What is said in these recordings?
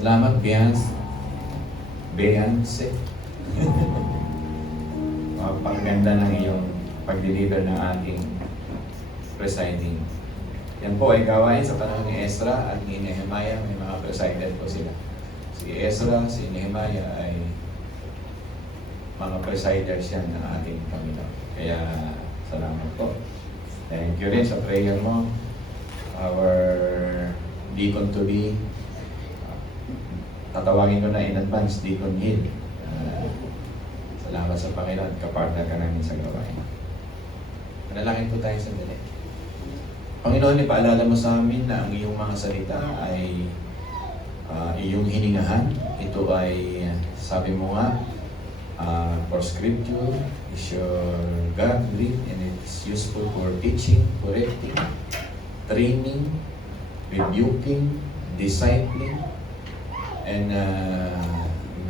Salamat, Beyonce. Mapakaganda ng iyong pag-deliver ng ating presiding. Yan po ay gawain sa panahon ni Ezra at ni Nehemiah. May mga presided po sila. Si Ezra, si Nehemiah ay mga presiders yan ng ating Panginoon. Kaya salamat po. Thank you rin sa prayer mo. Our deacon to be, tatawagin ko na in advance, Deacon Hill. Salamat sa Panginoon, kapartner ka namin sa gawain. Manalangin po tayo sa dali. Panginoon, ipaalala mo sa amin na ang iyong mga salita ay iyong hiningahan. Ito ay, sabi mo nga, for scripture is your God-breathed and it's useful for teaching, correcting, training, rebuking, discipling, and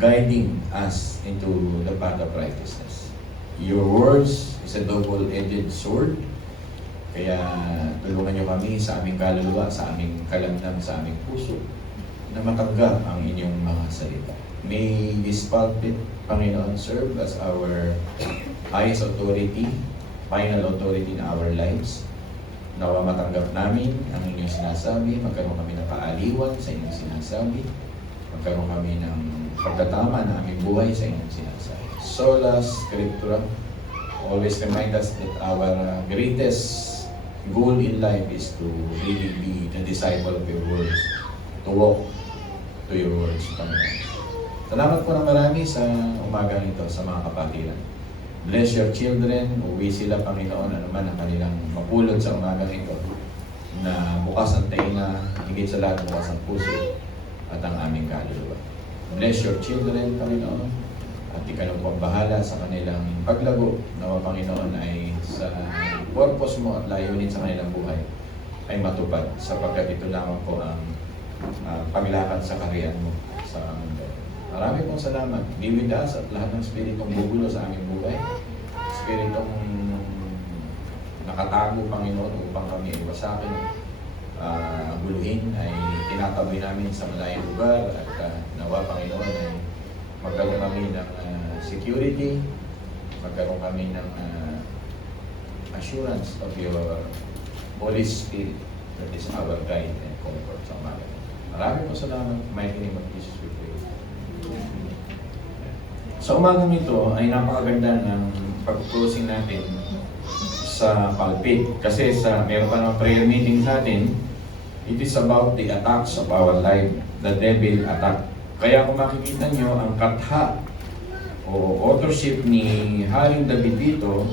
guiding us into the path of righteousness. Your words is a double-edged sword. Kaya tulungan niyo kami sa aming kaluluwa, sa aming kalamnam, sa aming puso na matanggap ang inyong mga salita. May this pulpit, Panginoon, serve as our highest authority, final authority in our lives. Nawa matanggap namin ang inyong sinasabi, magkaroon kami ng kaaliwan sa inyong sinasabi, magkaroon kami ng pagtatama na aming buhay sa inyong sinasabi. Sola Scriptura, always remind us that our greatest goal in life is to really be the disciple of your words, to walk to your words, Panginoon. Salamat po ng marami sa umagang ito sa mga kapatiran. Bless your children, uwi sila, Panginoon, ano man ang kanilang mapulot sa umagang ito, na bukas ang tainga, higit sa lahat bukas ang puso at ang aming kaluluwa. Bless your children, Panginoon, at ikaw po ang bahala sa kanilang paglago, na Panginoon ay sa purpose mo at layunin sa kanilang buhay ay matupad, sapagkat ito lamang po ang paglakad sa kaharian mo sa mundo. Marami pong salamat. Be with us at lahat ng spiritong bubulo sa aming buhay. Spiritong nakatago, Panginoon, upang kami ay wasakin. Guluhin ay tinataboy namin sa malayang lugar at nawa, Panginoon, ay magkaroon kami ng security, magkaroon kami ng assurance of your Holy Spirit that is our guide and comfort sa umaga. Marami po salamat. Mighty name of Jesus we pray. Sa umagang ito ay napakaganda ng pag-closing natin sa pulpit. Kasi meron pa ng prayer meeting natin, it is about the attacks of our life, the devil attack. Kaya kung makikita nyo, ang katha o authorship ni Haring David dito,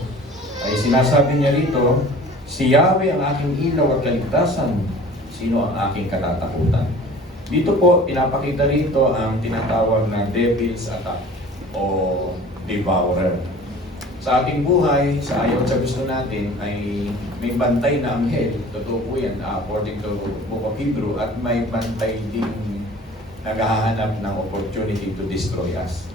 ay sinasabi niya rito, si Yahweh ang aking ilaw at kaligtasan, sino ang aking katatakutan. Dito po, pinapakita rito ang tinatawag na devil's attack o devourer. Sa ating buhay, sa ayaw sa gusto natin, ay may bantay na anghel. Totoo po yan, according to Book of Hebrew, at may bantay din naghahanap ng opportunity to destroy us.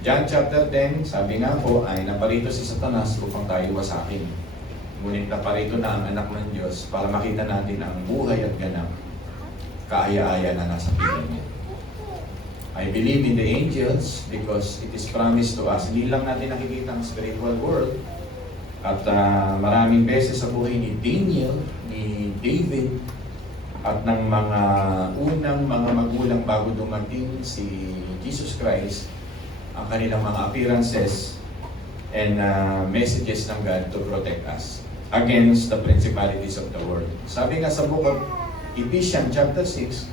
John chapter 10, sabi nga po, ay naparito si Satanas upang tayo wasakin. Ngunit naparito na ang anak ng Diyos para makita natin ang buhay at ganap, kaaya-aya na nasa piling niya. I believe in the angels because it is promised to us. Hindi lang natin nakikita ang spiritual world. At maraming beses sa buhay ni Daniel, ni David, at ng mga unang mga magulang bago dumating si Jesus Christ, ang kanilang mga appearances and messages ng God to protect us against the principalities of the world. Sabi nga sa book of Ephesians chapter 6,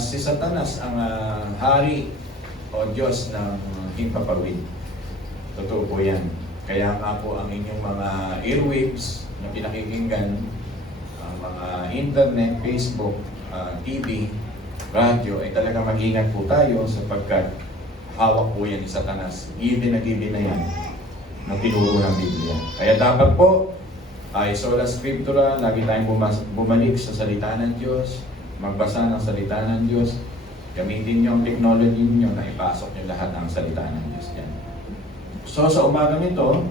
si Satanas ang hari o Diyos ng himpapawid. Totoo po yan. Kaya nga po ang inyong mga airwaves na pinakikinggan, ang mga internet, Facebook, TV, radyo, ay talaga mag-ingat po tayo sapagkat hawak po yan ni Satanas. Given na yan na tinuro ng Biblia. Kaya dapat po ay sola scriptura, lagi tayong bumalik sa salita ng Diyos, magbasa ng salita ng Diyos, gamitin niyo ang technology niyo na ipasok niyo lahat ng salita ng Diyos dyan. So sa umagang ito,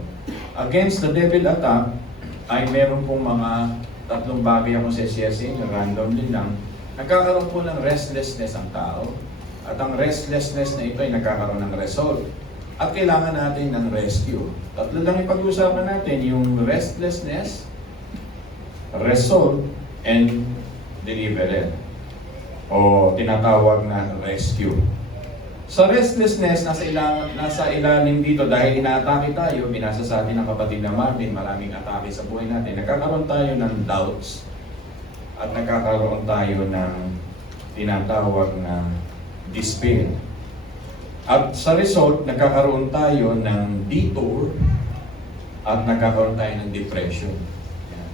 against the devil attack, ay meron pong mga tatlong bagay akong sesya sa inyo, random din lang, nagkakaroon po ng restlessness ang tao. At ang restlessness na ito ay nagkakaroon ng result. At kailangan natin ng rescue. Tatlo lang ipag-usapan natin, yung restlessness, result, and deliverance. O tinatawag na rescue. Sa restlessness, nasa ilalim dito dahil inaatake tayo, binasa sa atin ng kapatid na Martin, maraming atake sa buhay natin. Nagkakaroon tayo ng doubts at nagkakaroon tayo ng tinatawag na despair. At sa result, nagkakaroon tayo ng detour at nagkakaroon tayo ng depression. Yan.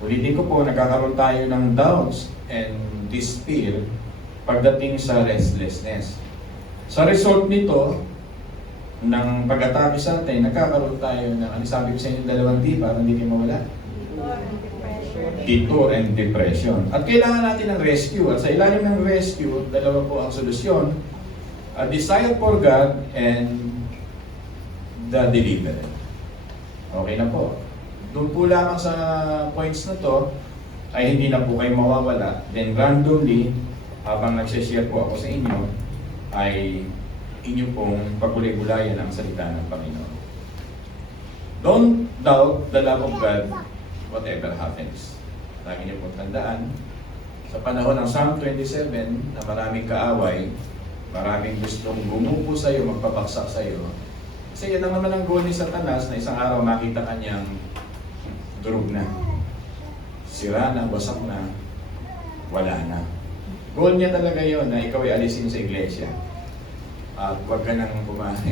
Ulitin ko po, nagkakaroon tayo ng doubts and despair pagdating sa restlessness. Sa result nito, ng pag-atake sa atin, nagkakaroon tayo ng, ano sabi ko sa inyo, dalawang D para hindi kayo mawala? Detour and depression. At kailangan natin ng rescue. At sa ilalim ng rescue, dalawa po ang solusyon. A desire for God and the deliverer. Okay na po. Doon po lamang sa points na to, ay hindi na po kayo mawawala. Then randomly, habang nagsishare po ako sa inyo, ay inyo pong pagulay-gulayan ang salita ng Panginoon. Don't doubt the love of God, whatever happens. Lagi niyo pong tandaan, sa panahon ng Psalm 27, na maraming kaaway, maraming gustong gumupo sa iyo, magpabaksak sa iyo. Kasi yan naman ang goal ni Satanas na isang araw makita kanyang durog na. Sira na, wasak na, wala na. Goal niya talaga yon na ikaw ay alisin sa iglesia. At huwag ka nang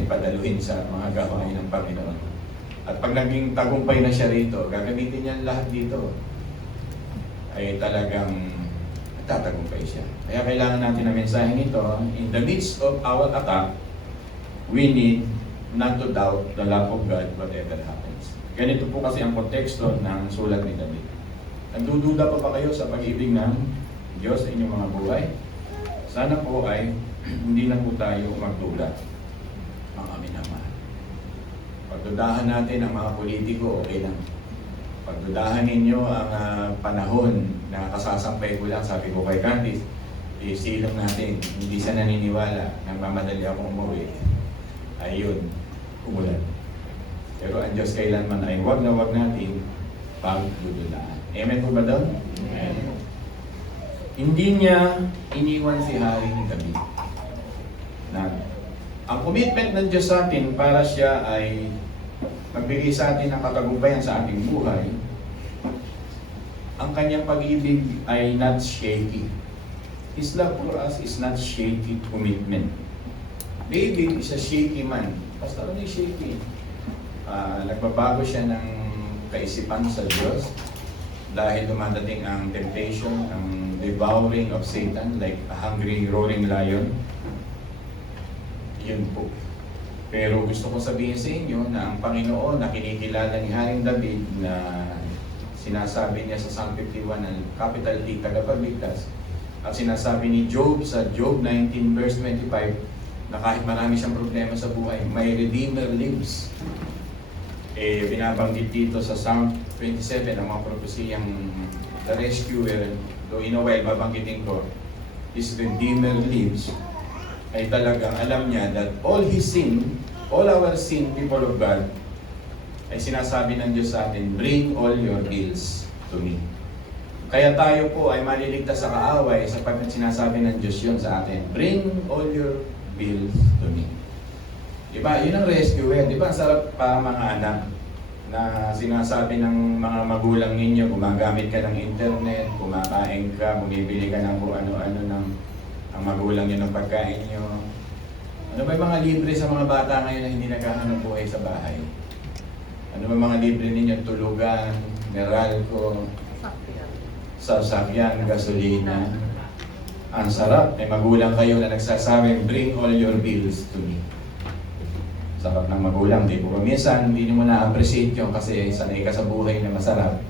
padaluhin sa mga gawain ng Panginoon. At pag naging tagumpay na siya rito, gagamitin niya lahat dito. Ay talagang tatagumpay siya. Kaya kailangan natin na mensahe nito, in the midst of our attack, we need not to doubt the love of God whatever happens. Ganito po kasi ang konteksto ng sulat ni David. Nagdududa pa kayo sa pag-ibig ng Diyos sa inyong mga buhay? Sana po ay hindi na po tayo magduda, mga minamahal. Pagdudahan natin ang mga politiko, okay lang. Pagdudahan ninyo ang panahon na kasasampay ko lang, sabi ko kay Candice, isilong natin, hindi siya naniniwala, nagmamadali akong umuwi. Ayun, umulan. Pero ang Diyos kailanman ay wag na wag natin pagdududahan. Amen po ba doon? Amen. Hindi niya iniwan si Hari ni David. Ang commitment ng Diyos sa atin para siya ay magbigay sa atin ng katagumpayan sa ating buhay, ang kanyang pag-ibig ay not shaky. His love for us is not shaky commitment. David is a shaky man. Basta ano yung shaky? Nagbabago siya ng kaisipan sa Diyos dahil dumadating ang temptation, ang devouring of Satan like a hungry, roaring lion. Yun po. Pero gusto ko sabihin sa inyo na ang Panginoon na kinikilala ni Haring David na sinasabi niya sa Psalm 51 ng capital T, tagapagligtas, at sinasabi ni Job sa Job 19 verse 25 na kahit marami siyang problema sa buhay, may Redeemer lives. Binabanggit dito sa Psalm 27 ang mga propesiyang the rescuer, though in a while babanggitin ko, his Redeemer lives, ay talagang alam niya that all his sin, all our sin, people of God, ay sinasabi ng Diyos sa atin, bring all your bills to me. Kaya tayo po ay maliligtas sa kaaway sapagkat sinasabi ng Diyos yun sa atin, bring all your bills to me. Diba? Yun ang rescuer. Diba? Sarap para mga anak na sinasabi ng mga magulang ninyo, gumagamit ka ng internet, kumakain ka, bumibili ka ng kung ano-ano ng ang magulang nyo ng pagkain nyo. Ano ba yung mga libre sa mga bata ngayon na hindi naghahanap buhay sa bahay? Ano ba yung mga libre ninyo? Tulugan, Meralco, sasakyan, gasolina. Ang sarap. May magulang kayo na nagsasabi, bring all your bills to me. Sarap ng magulang. Di po minsan, hindi nyo na-appreciate yun kasi sanay ka sa buhay na masarap.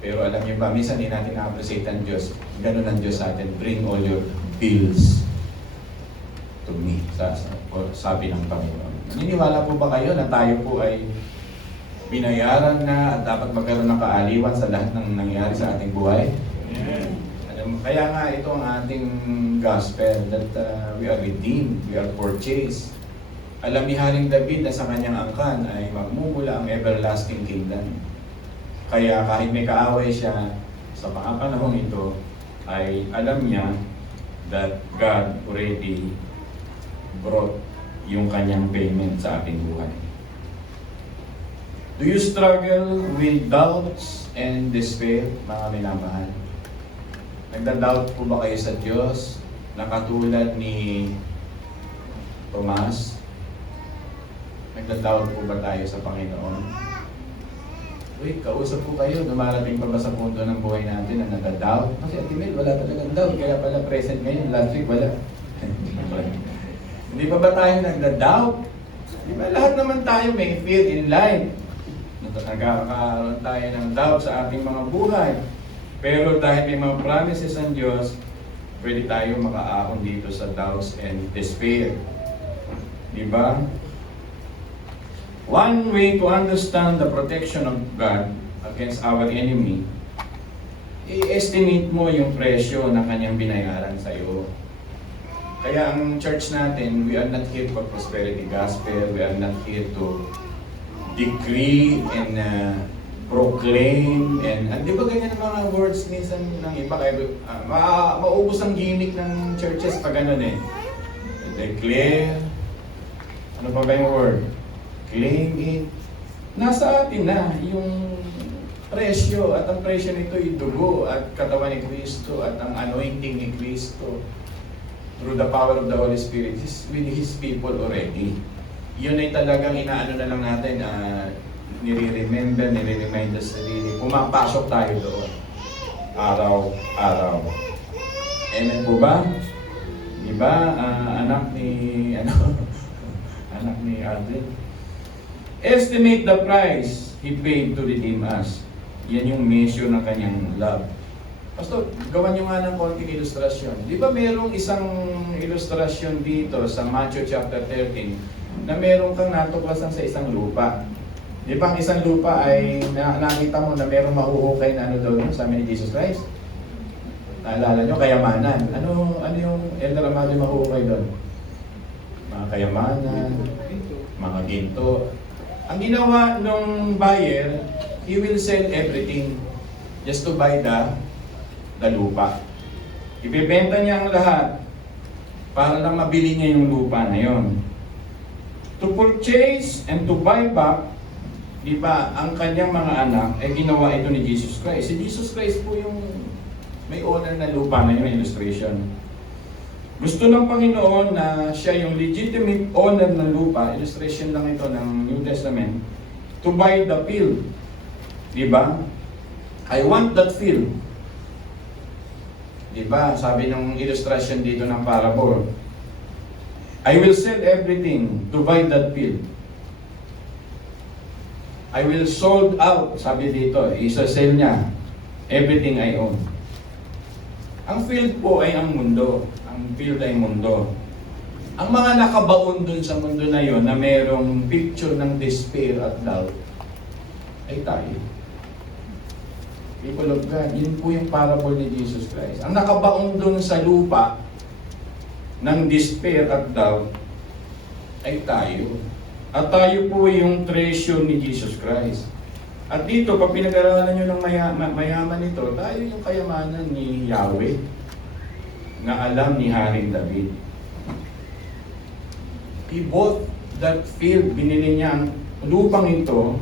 Pero alam niyo ba, minsan hindi natin na-appreciate ang Diyos. Ganun ang Diyos sa atin, bring all your bills to me, sabi ng Panginoon. Naniniwala po ba kayo na tayo po ay binayaran na at dapat magkaroon ng kaaliwan sa lahat ng nangyayari sa ating buhay? Amen. Ano Kaya nga ito ang ating gospel that we are redeemed, we are purchased. Alam ni Haring David na sa kanyang angkan ay magmumula ang everlasting kingdom. Kaya kahit may kaaway siya sa mga panahong ito, ay alam niya that God already brought yung kanyang payment sa ating buhay. Do you struggle with doubts and despair, mga minamahal? Nagda-doubt po ba kayo sa Diyos na katulad ni Tomas? Nagda-doubt po ba tayo sa Panginoon? Uy, kausap po kayo, dumarating pa ba sa punto ng buhay natin na nagda-doubt? Kasi at Mel, wala talagang doubt, kaya pala present ngayon, last week wala. Hindi pa ba tayo nagda-doubt? Di ba lahat naman tayo may fear in life? Nagkakaroon tayo ng doubt sa ating mga buhay. Pero dahil may mga promises ng Diyos, pwede tayo makaahon dito sa doubts and despair. Di ba? One way to understand the protection of God against our enemy, i-estimate mo yung presyo na kanyang binayaran sa iyo. Kaya ang church natin, we are not here for prosperity gospel, we are not here to decree and proclaim and di ba ganyan ang mga words minsan ng iba kaya maubos ang gimmick ng churches pag ganun eh. Declare, ano pa ba yung word? Claim it. Nasa atin na yung presyo at ang presyo nito ay dugo at katawan ni Kristo at ang anointing ni Kristo through the power of the Holy Spirit is with His people already. Yun ay talagang inaano na lang natin, nire-remember, nire-remind sa sarili. Pumapasok tayo doon. Araw-araw. Amen po ba? Diba, anak ni Alvin? Estimate the price He paid to redeem us. Yan yung measure ng kanyang love. Pastor, gawan nyo nga ng konting ilustrasyon. Di ba merong isang ilustrasyon dito sa Matthew chapter 13 na meron kang natuklasan sa isang lupa. Di ba ang isang lupa ay nakita mo na merong mahuhukay na ano daw yun, sabi ni Jesus Christ? Naalala nyo, kayamanan. Ano yung Elder Amado mahuhukay doon? Mga kayamanan, mga ginto. Ang ginawa ng buyer, he will sell everything just to buy the lupa. Ibebenta niya ang lahat para lang mabili niya yung lupa na yon. To purchase and to buy back, di ba, ang kanyang mga anak, ay ginawa ito ni Jesus Christ. Si Jesus Christ po yung may owner na lupa na yun, illustration. Gusto ng Panginoon na siya yung legitimate owner ng lupa, illustration lang ito ng New Testament, to buy the field. Di ba? I want that field. Di ba? Sabi ng illustration dito ng parable, I will sell everything to buy that field. I will sold out, sabi dito, isa-sell niya everything I own. Ang field po ay ang mundo. Ang field ay mundo. Ang mga nakabaon dun sa mundo na yon na merong picture ng despair at doubt ay tayo. People of God, yun po yung parable ni Jesus Christ. Ang nakabaon dun sa lupa ng despair at doubt ay tayo. At tayo po yung treasure ni Jesus Christ. At dito, pag pinag-aralan nyo ng mayaman ito, tayo yung kayamanan ni Yahweh na alam ni Haring David. He bought that field, binili niya ang lupang ito.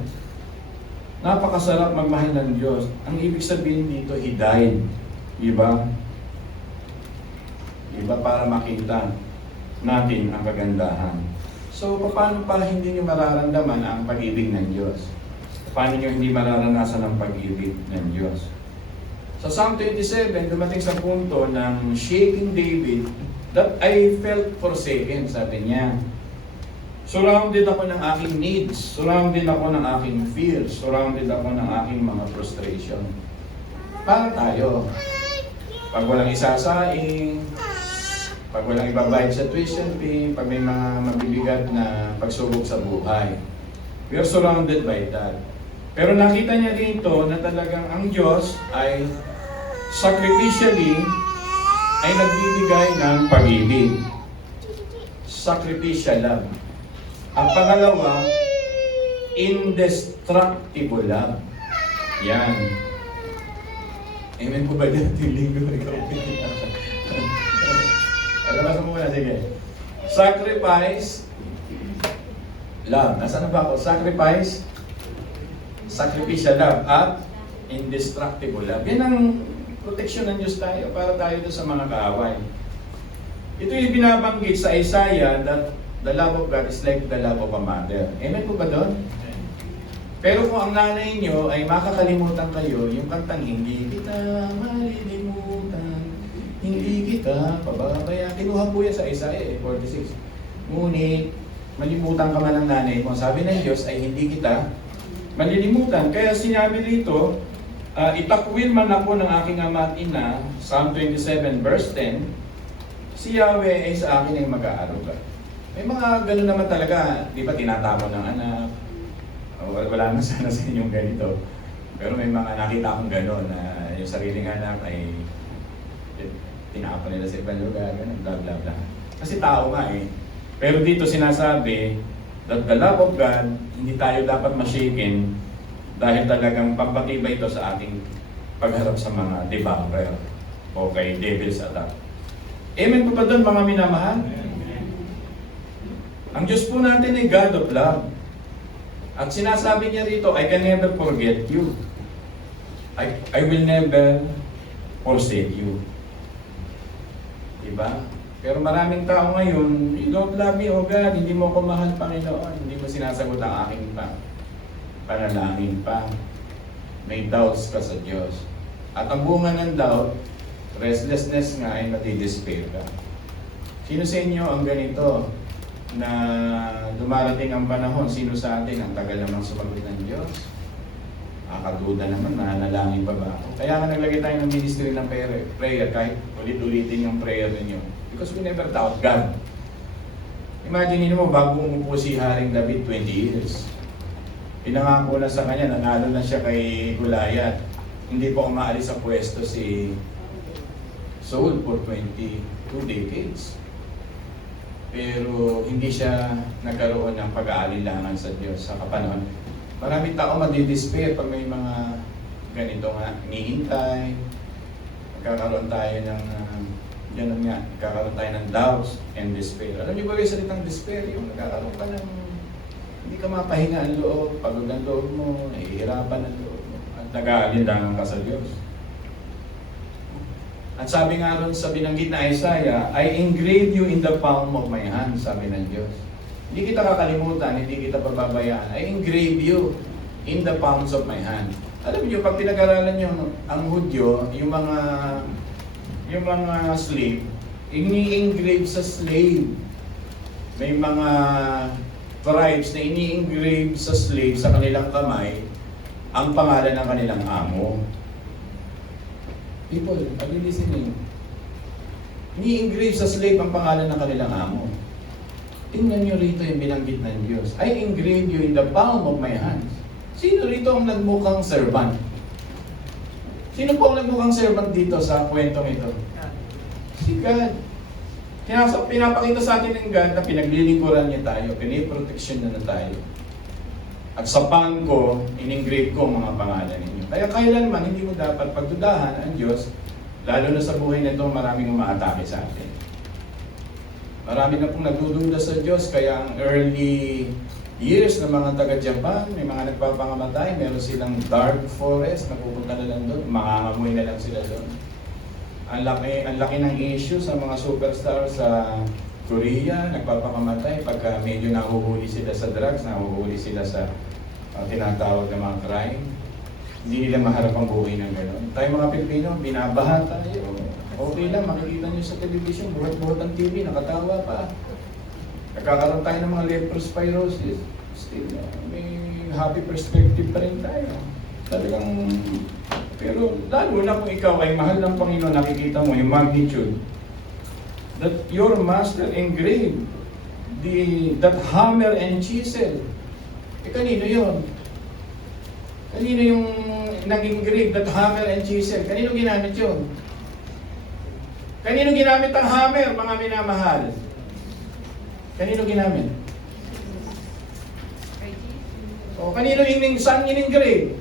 Napakasarap magmahal ng Diyos. Ang ibig sabihin dito, He died. Diba? Diba? Para makita natin ang kagandahan. So, paano pa hindi nyo mararamdaman ang pag-ibig ng Diyos? Paano nyo hindi mararanasan ang pag-ibig ng Diyos? Sa Psalm 27, dumating sa punto ng shaking David that I felt forsaken, sabi niya. Surrounded ako ng aking needs, surrounded ako ng aking fears, surrounded ako ng aking mga frustration. Para tayo, pag walang isasaing, pag walang ibabayad sa tuition fee, pag may mga mabibigat na pagsubok sa buhay. We are surrounded by that. Pero nakita niya dito na talagang ang Diyos ay Sacrificially ay nagbibigay ng pag-ibig. Sacrificial love. Ang pangalawa, indestructible love. Yan. Amen po ba dyan? Linggo, ikaw. Alam mo muna, sige. Sacrifice, love. Nasaan na ba ako? Sacrifice, sacrificial love, at indestructible love. Yan ang proteksyon ng Diyos tayo para tayo doon sa mga kaaway. Ito yung binabanggit sa Isaiah that the love of God is like the love of a mother. Amen po ba doon? Pero kung ang nanay nyo ay makakalimutan kayo, yung kantang hindi kita malilimutan, hindi kita pababayaan. Kinuha po yan sa Isaiah 46. Ngunit, malimutan ka man ng nanay mo. Sabi ng Diyos ay hindi kita malilimutan. Kaya sinabi dito, itakwil man ako ng aking ama at ina, Psalm 27 verse 10, si Yahweh ay sa akin ay mag-aaruga. May mga gano'n naman talaga, di ba tinatapon ng anak, wala na sana sa inyong ganito. Pero may mga nakita akong gano'n na yung sariling anak ay tinapon nila sa ibang lugar, gano'n, blah blah blah. Kasi tao nga eh. Pero dito sinasabi that the love of God, hindi tayo dapat ma-shaken dahil talagang pampatibay ito sa ating pagharap sa mga debunker o kay devil's attack. Amen po ba doon mga minamahal? Ang Diyos po natin ay God of love. At sinasabi niya rito, I can never forget you. I will never forsake you. Diba? Pero maraming tao ngayon, you don't love me, oh God, hindi mo ko mahal, Panginoon. Hindi mo sinasagot ang aking panalangin pa. May doubts ka sa Diyos. At ang bunga ng doubt, restlessness nga ay madi-despair ka. Sino sa inyo ang ganito na dumarating ang panahon, sino sa atin ang tagal namang sumagot ng Diyos? Kakaduda naman, nanalangin pa ba ako? Kaya nga naglagay tayo ng ministry ng prayer kahit ulit-ulitin yung prayer ninyo. Because we never doubt God. Imagine mo, bago umupo si Haring David 20 years. Pinangako na sa kanya, nanalo na siya kay Goliath. Hindi po umaalis sa pwesto si Saul for 22 decades. Pero hindi siya nagkaroon ng pag-aalilangan sa Diyos sa kapanahon. Maraming tao madidespair pag may mga ganito nga, hinihintay. Magkakaroon tayo ng, ganun nga, magkakaroon tayo ng doubts and despair. Alam niyo ba yung salitang despair? Yung nagkakaroon ka ng, hindi ka mapahinga ang loob, pagod ang loob mo, nahihirapan ang loob mo, at nag-aalilangan ka sa Diyos. At sabi nga ron sa binanggit na Isaiah, I engrave you in the palm of my hand, sabi ng Diyos. Hindi kita kakalimutan, hindi kita pababayaan. I engrave you in the palms of my hand. Alam niyo, pag pinag-aralan niyo ang Hudyo, yung mga slave, ini-engrave sa slave. May mga tribes na ini-engrave sa slave sa kanilang kamay ang pangalan ng kanilang amo. People, are you listening? Ni-engrave sa slave ang pangalan ng kanilang amo. Tingnan nyo rito yung binanggit ng Diyos. I engrave you in the palm of my hands. Sino rito ang nagmukhang servant? Sino po ang nagmukhang servant dito sa kwentong ito? Si God. Pinapakita sa atin ng God na pinaglilingkuran niya tayo, piniproteksyon na tayo. At sa palm ko, in-engrave ko mga pangalan ninyo. Kaya kailanman hindi mo dapat pagdudahan ang Diyos, lalo na sa buhay na ito, maraming umaatake sa atin. Marami na pong nagdududa sa Diyos, kaya ang early years ng mga taga-Japan, may mga nagpapangamatay, meron silang dark forest, napupunta na lang doon, makangamoy na lang sila doon. Ang laki ng issue sa mga superstar sa Korea, nagpapangamatay pagka medyo nahuhuli sila sa drugs, nahuhuli sila sa tinatawag na mga crime. Hindi nila maharap ang buhay ng gano'n. Tayo mga Pilipino, binabaha tayo. Okay lang, makikita nyo sa television, buhat-buhat ang TV, nakatawa pa. Nagkakaroon tayo ng mga leptospirosis. Still, may happy perspective pa rin tayo. Talagang, pero lalo na kung ikaw ay mahal ng Panginoon, nakikita mo yung magnitude that your master engraved that hammer and chisel. Kanino yun? Kanino yung naging Greek, that hammer and chisel? Kanino ginamit yun? Kanino ginamit ang hammer, mga minamahal? Kanino ginamit? O kanino saan in-engrave?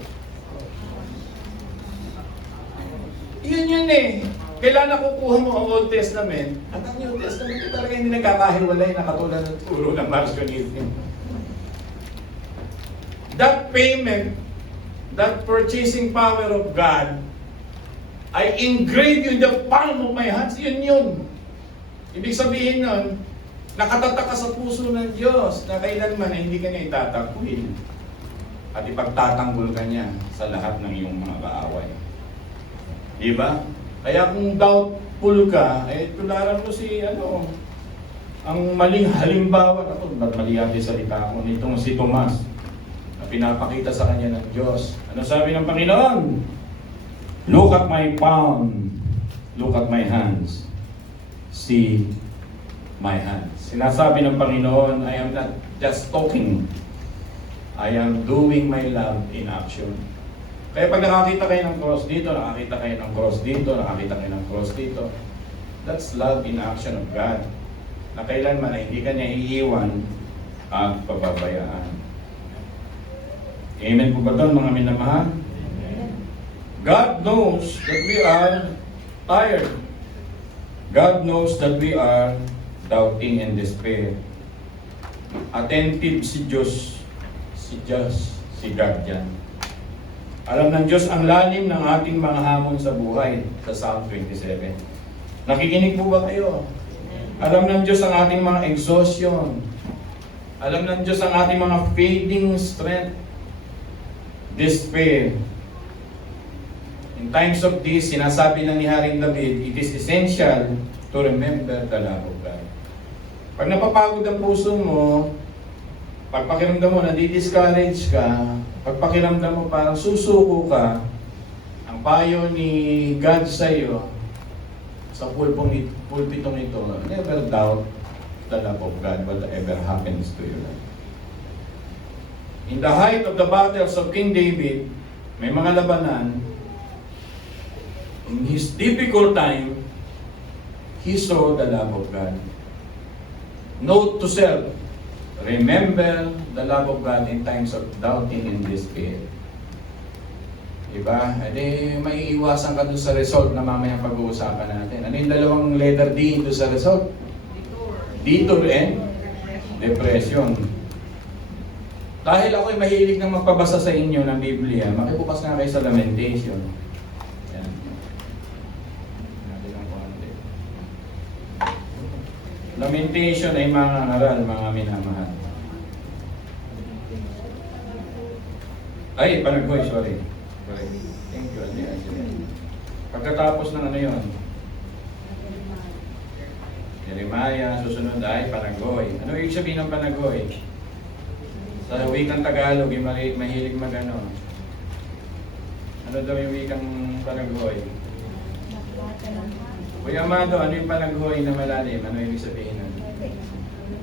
Yun eh. Kailan nakukuha mo ang Old Testament? At ang New Testament talaga hindi nagkakahiwalay na katulad ng turo ng Marcionism. That payment, that purchasing power of God, I engrave you in the palm of my hands. Yun. Ibig sabihin nun, nakatatak ka sa puso ng Diyos na kailanman ay hindi ka niya itatakwil at ipagtatanggol ka niya sa lahat ng iyong mga kaaway. Diba? Kaya kung doubtful ka, tularan mo si ang maling halimbawa. Ako, ba't mali ang salita ko nitong si Tomas na pinapakita sa kanya ng Diyos. Ano sabi ng Panginoon? Look at my palm, look at my hands, see my hands. Sinasabi ng Panginoon, I am not just talking, I am doing my love in action. Kaya pag nakakita kayo ng cross dito, nakakita kayo ng cross dito, nakakita kayo ng cross dito, that's love in action of God. Na kailanman ay hindi ka niya iiwan at pababayaan. Amen po ba doon, mga minamahal? God knows that we are tired. God knows that we are doubting and despair. Attentive si Diyos, si God dyan. Alam ng Diyos ang lalim ng ating mga hamon sa buhay, sa Psalm 27. Nakikinig po ba kayo? Alam ng Diyos ang ating mga exhaustion. Alam ng Diyos ang ating mga fading strength, despair. In times of this, sinasabi na ni Haring David, it is essential to remember the love of God. Pag napapagod ang puso mo, pag pakiramdam mo na di-discourage ka, pag pakiramdam mo parang susuko ka, ang payo ni God sa iyo, sa pulpitong ito, never doubt the love of God, whatever happens to you. In the height of the battles of King David, may mga labanan. In his difficult time, he saw the love of God. Note to self, remember the love of God in times of doubting and despair. Diba? Edi may iwasan ka doon sa result na mamaya pag-uusapan natin. Ano yung dalawang letter D doon sa result? Detour and depression. Dahil ako'y mahilig nang magpabasa sa inyo ng Biblia, makibukas nga kayo sa Lamentation. Yan. Lamentation ay mga aral, mga minamahal. Ay, Panaghoy, sorry. Thank you, Andy. Pagkatapos ng ano yun? Jeremiah, susunod ay Panaghoy. Ano ibig sabihin ng Panaghoy? Sa wikang Tagalog, yung mahilig mag-ano. Ano daw yung wikang Panaghoy? Kuya Amado, ano yung Panaghoy na malalim? Ano ibig sabihin nun?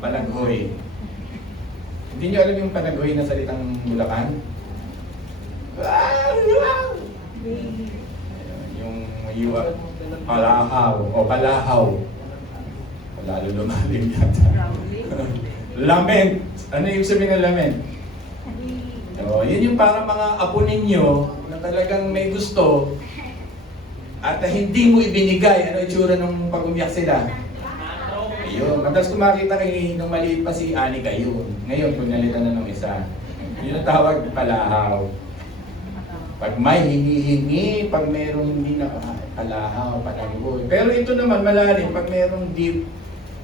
Panaghoy. Hindi nyo alam yung Panaghoy na salitang Bulacan? Yung palahaw o palahaw. Lalo lumalim yata. Lament. Ano yung sabihin ng lament? Yun yung para mga apo ninyo na talagang may gusto at hindi mo ibinigay. Ano yung tsura nung pag-umiyak sila? Ayun. Madalas kung makita kayo nung maliit pa si Anika yun. Ngayon, punyalitan na nung isa. Yun ang tawag palahaw. Pag may hinihingi, pag mayroong hindi na kalahaw, panaghoy. Pero ito naman malalim, pag mayroong deep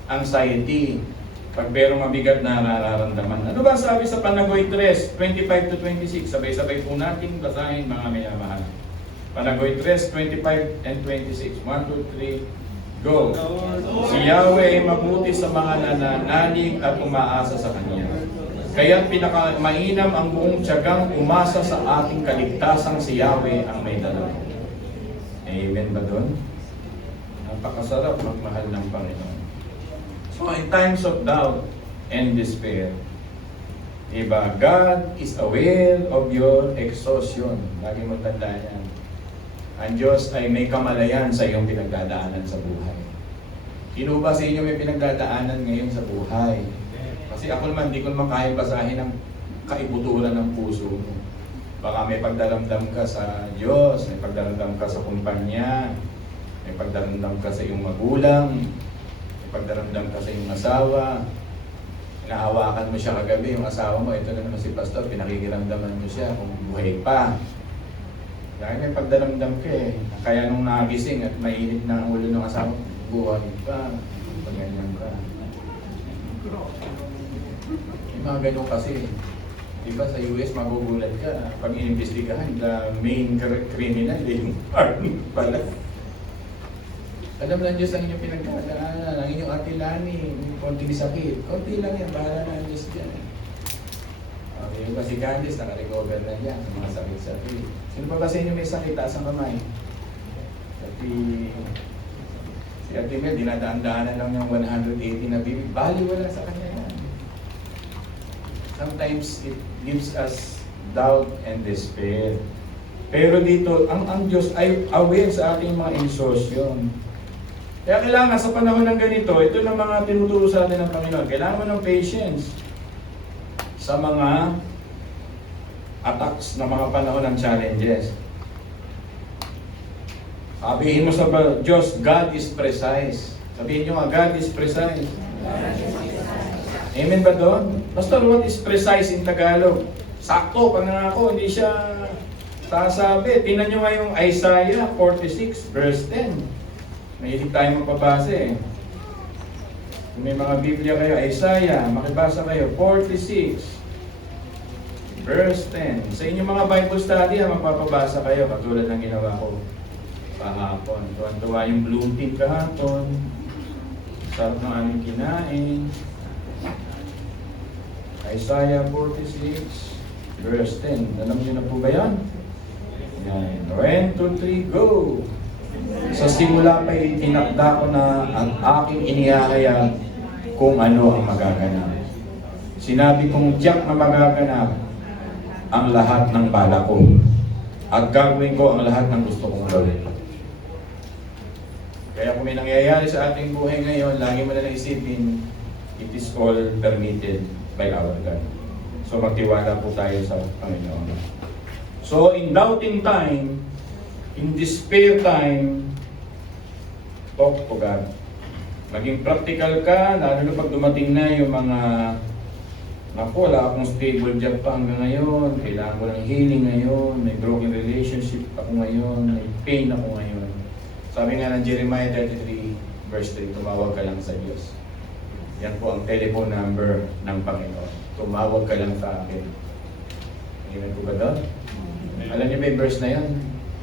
anxiety, pag mayroong mabigat na nararamdaman. Ano ba sabi sa Panaghoy 3, 25 to 26? Sabay-sabay po natin basahin, mga minamahal. Panaghoy 3, 25 and 26. 1, 2, 3, go! Si Yahweh ay mabuti sa mga nananalig at umaasa sa Kanya. Kaya pinakamainam ang buong tiyagang umasa sa ating kaligtasang si Yahweh ang may dala. Amen ba doon? Napakasarap magmahal ng Panginoon. So in times of doubt and despair, Diba? God is aware of your exhaustion. Lagi mo tandaan yan. Ang Diyos ay may kamalayan sa iyong pinagdadaanan sa buhay. Sino ba sa inyo may pinagdadaanan ngayon sa buhay? Kasi ako naman, hindi ko naman kaya basahin ang kaibuturan ng puso mo. Baka may pagdaramdam ka sa Diyos, may pagdaramdam ka sa kumpanya, may pagdaramdam ka sa iyong magulang, may pagdaramdam ka sa iyong asawa, hinahawakan mo siya kagabi, yung asawa mo, ito na naman si Pastor, pinakikiramdaman mo siya kung buhay pa. Dahil may pagdaramdam ka eh. Kaya nung nagising at mainit na ang ulo ng asawa, buhay pa, pagganyan ka. Yung mga ganun kasi, diba sa US magugulat ka, pag inimbestigahan, the main criminal, yung partner pala. Alam lang Diyos ang inyong pinagdadaanan, ang inyong atilani, konting sakit. Konti lang yan, bahala na ang Diyos dyan. Okay, yung si Candice, naka-recover na yan sa mga sakit-sakit. Sino pa ba sa inyo may sakit, taas ang kamay? Si Ate Mel, dinadaan-daanan lang yung 180 na bibig. Bali, wala sa kanya yan. Sometimes it gives us doubt and despair. Pero dito, ang Diyos ay aware sa ating mga exhaustion. Kaya kailangan sa panahon ng ganito, ito ng mga tinuturo sa atin ng Panginoon. Kailangan mo ng patience sa mga attacks ng mga panahon ng challenges. Sabihin mo sa Diyos, God is precise. Sabihin nyo nga, God is precise. Amen ba doon? Pastor, what is precise in Tagalog? Sakto, pangako, hindi siya sasabi. Tingnan nyo nga yung Isaiah 46 verse 10. Mahilig tayo magpabasa eh. Kung may mga Biblia kayo, Isaiah, makibasa kayo, 46 verse 10. Sa inyong mga Bible study, magpapabasa kayo, katulad ng ginawa ko kahapon. Tuwan-tuwa yung blue tea kahapon. Sarap ng aming kinain. Isaiah 46 verse 10. Alam niyo na po ba yan? Yan. 1, 2, 3, go! Sa simula pa'y tinakda ko na ang aking inihahayag kung ano ang magaganap. Sinabi kong tiyak na magaganap ang lahat ng bala ko at gagawin ko ang lahat ng gusto kong gawin. Kaya kung may nangyayari sa ating buhay ngayon, lagi mo na lang isipin, it is all permitted by our God. So magtiwala po tayo sa Panginoon. So in doubting time, in despair time, talk to God. Maging practical ka, lalo na pag dumating na yung mga naku, wala akong stable job pa hanggang ngayon, kailangan ko ng healing ngayon, may broken relationship ako ngayon, may pain ako ngayon. Sabi nga ng Jeremiah 33 verse 3, tumawag ka lang sa Diyos. Yan po ang telephone number ng Panginoon. Tumawag ka lang sa akin. Amen po ba doon? Alam niyo ba yung verse na yan?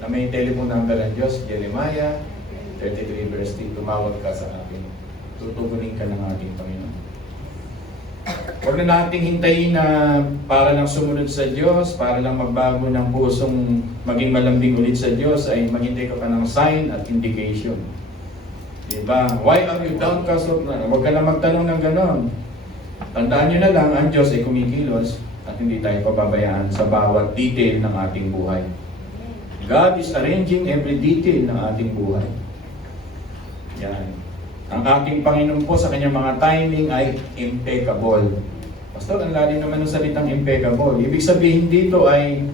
Na may telephone number ng Diyos, Jeremiah 33 verse 3, tumawag ka sa akin. Tutugunin ka ng ating Panginoon. Huwag na nating hintayin na para lang sumunod sa Diyos, para lang magbago ng pusong maging malambing ulit sa Diyos, ay maghintay ka pa ng sign at indication. Diba? Why are you downcast? Huwag ka na magtanong ng ganon. Tandaan nyo na lang, ang Diyos ay kumikilos at hindi tayo pababayaan sa bawat detail ng ating buhay. God is arranging every detail ng ating buhay. Yan. Ang ating Panginoon po sa kanyang mga timing ay impeccable. Pastor, ang lalim naman ng salitang impeccable. Ibig sabihin dito ay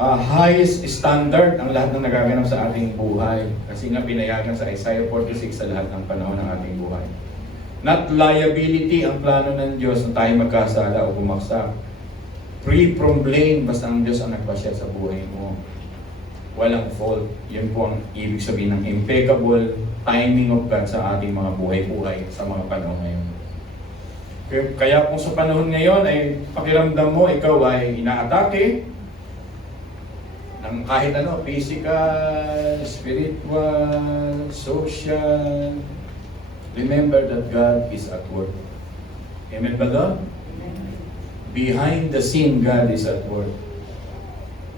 highest standard ang lahat ng nagaganap sa ating buhay. Kasi nga pinayagan sa Isaiah 46 sa lahat ng panahon ng ating buhay. Not liability ang plano ng Diyos na tayo magkasala o bumaksak. Free from blame basta ang Diyos ang nagpasya sa buhay mo. Walang fault. Yun po ang ibig sabihin ng impeccable timing of God sa ating mga buhay-buhay sa mga panahon ngayon. Kaya kung sa panahon ngayon ay pakiramdam mo ikaw ay inaatake ng kahit ano, physical, spiritual, social, remember that God is at work. Amen ba doon? Behind the scene, God is at work.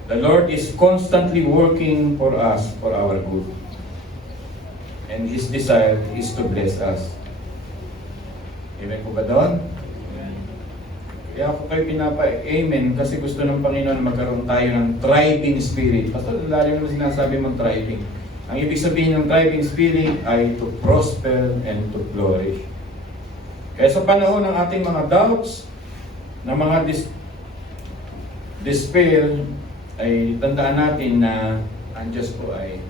The Lord is constantly working for us, for our good. And His desire is to bless us. Amen po ba doon? Kaya ako kayo pinapa-amen kasi gusto ng Panginoon na magkaroon tayo ng thriving spirit. Pastor, lalim mo sinasabi mong thriving. Ang ibig sabihin ng thriving spirit ay to prosper and to flourish. Kaya sa panahon ng ating mga doubts, ng mga despair, ay tandaan natin na ang Diyos po ay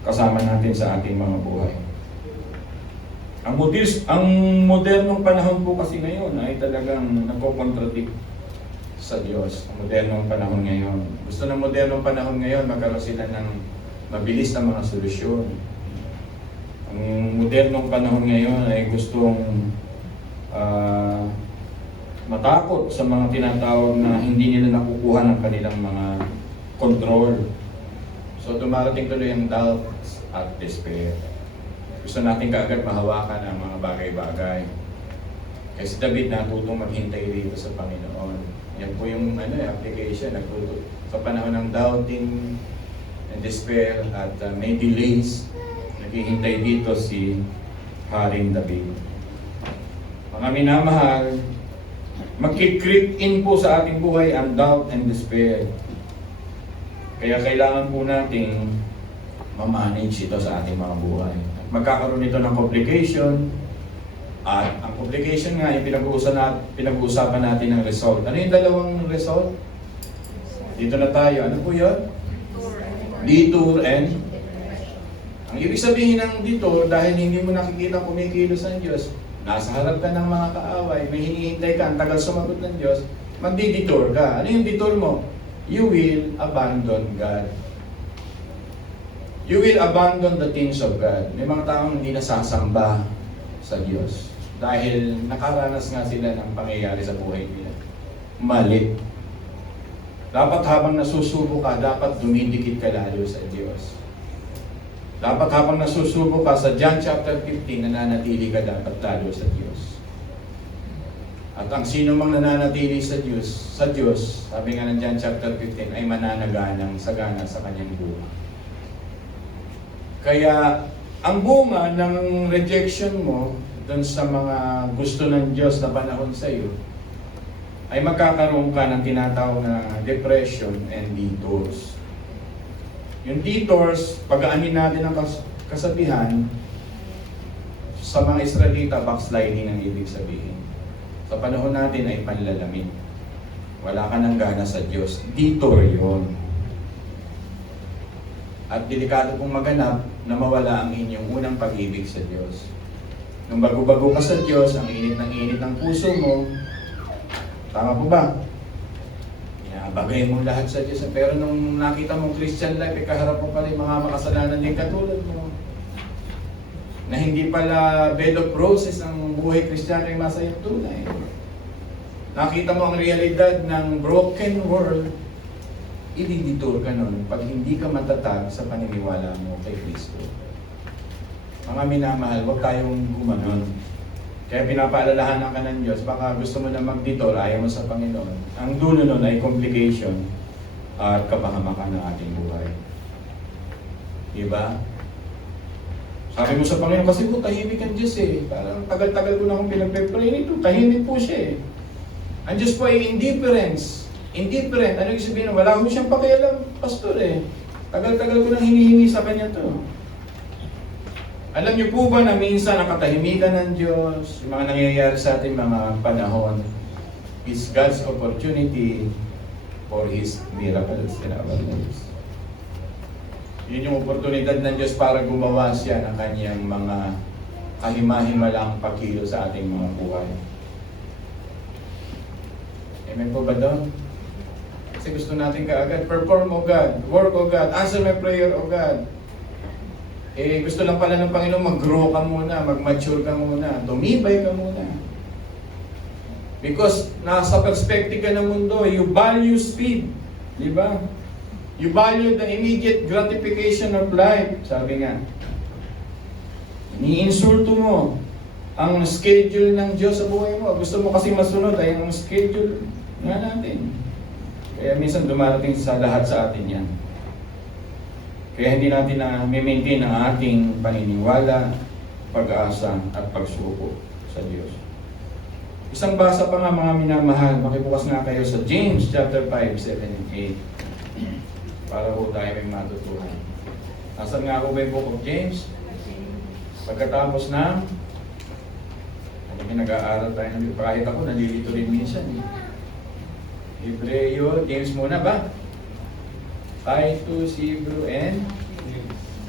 kasama natin sa ating mga buhay. Ang modernong panahon po kasi ngayon ay talagang nagko-contradict sa Diyos. Ang modernong panahon ngayon. Gusto ng modernong panahon ngayon, magkaroon sila ng mabilis na mga solusyon. Ang modernong panahon ngayon ay gustong matakot sa mga tinatawag na hindi nila nakukuha ng kanilang mga control. So dumarating tuloy ang doubts at despair. Gusto natin kaagad mahawakan ang mga bagay-bagay. Kasi David natutong maghintay dito sa Panginoon. Yan po yung application. Nagtuto sa panahon ng doubting and despair at may delays. Naghihintay dito si Haring David. Mga minamahal, magki-creep in po sa ating buhay ang doubt and despair. Kaya kailangan po nating ma-manage ito sa ating mga buhay. Magkakaroon ito ng complication, at ang complication nga yung pinag-uusapan natin ng result. Ano yung dalawang result? Dito na tayo. Ano po yun? Detour and ang ibig sabihin ng detour, dahil hindi mo nakikita kumikilos ang Diyos, nasa harap ka ng mga kaaway, may hinihintay ka, ang tagal sumagot ng Diyos, magdi-detour ka. Ano yung detour mo? You will abandon God. You will abandon the things of God. May mga taong hindi nasasamba sa Diyos dahil nakaranas nga sila ng pangyayari sa buhay nila. Mali. Dapat habang nasusubo ka, dapat dumidikit ka lalo sa Diyos. Dapat habang nasusubo ka sa John chapter 15, nananatili ka dapat lalo sa Diyos. At ang sino mang nananatili sa Diyos, sabi nga ng John chapter 15, ay mananaganang sagana sa kanyang buhay. Kaya ang bunga ng rejection mo dun sa mga gusto ng Diyos na panahon sa iyo ay magkakaroon ka ng tinatawag na depression and detours. Yung detours, pagaanin natin ang kasabihan, sa mga Israelita, backsliding ang ibig sabihin. Sa panahon natin ay panlalamig. Wala ka ng gana sa Diyos. Detour yun. At delikado pong maganap na mawala ang inyong unang pag-ibig sa Diyos. Nung bago-bago ka sa Diyos, ang init ng puso mo, tama po ba? Inabagay mo lahat sa Diyos. Pero nung nakita mong Christian life, kaharap mo pala yung mga makasalanan din katulad mo. Na hindi pala bed of roses ang buhay Kristiyano yung masayang tunay. Nakita mo ang realidad ng broken world, i-detour ka nun pag hindi ka matatag sa paniniwala mo kay Kristo. Mga minamahal, huwag tayong gumanon. Kaya pinapaalalahanan ka ng Diyos, baka gusto mo na mag-detour, ayaw mo sa Panginoon. Ang dulo nun ay complication at kapahamakan ng ating buhay. Diba? Sabi mo sa Panginoon, kasi po tahimik ang Diyos eh. Parang tagal-tagal ko na akong pinagpe-pray nito, tahimik po siya eh. Ang Diyos po ay indifferent. Ano yung sabihin? Wala ko siyang pakialam, pastor eh. Tagal-tagal ko nang hinihingi sa kanya to. Alam niyo po ba na minsan nakatahimikan ng Diyos, yung mga nangyayari sa ating mga panahon, is God's opportunity for His miracles in our lives. Yun yung oportunidad ng Diyos para gumawa siya ng kanyang mga kahima-himalang pagkilo sa ating mga buhay. Amen po ba doon? Kasi gusto natin kaagad, perform o God, work o God, answer my prayer o God. Eh gusto lang pala ng Panginoon mag-grow ka muna, mag-mature ka muna, tumibay ka muna. Because nasa perspective ka ng mundo, you value speed. Di ba? You value the immediate gratification of life. Sabi nga. Iniinsulto mo ang schedule ng Diyos sa buhay mo. Gusto mo kasi masunod ay ang schedule nga natin. Kaya minsan dumarating sa lahat sa atin yan. Kaya hindi natin na maintain ang ating paniniwala, pag-asa at pagsuko sa Diyos. Isang basa pa nga mga minamahal, makibukas nga kayo sa James chapter 5, 7 and 8 para po tayo may matutuhan. Nasaan nga ako ba yung Book of James? Pagkatapos na nag-aaral tayo ng kahit ako, nalilito rin minsan. Hebreo, James muna ba? Titus, Hebrew, and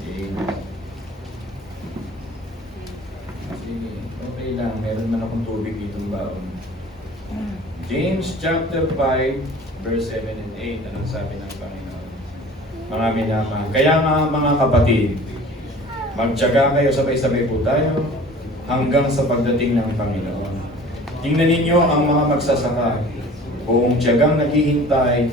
James. Sige, okay lang. Meron man akong tubig ditong baon. James chapter 5, verse 7 and 8. Anong sabi ng Panginoon? Mga minamahal. Kaya mga kapatid, magtiyaga kayo, sabay-sabay po tayo hanggang sa pagdating ng Panginoon. Tingnan ninyo ang mga magsasaka. Kung tiyagang naghihintay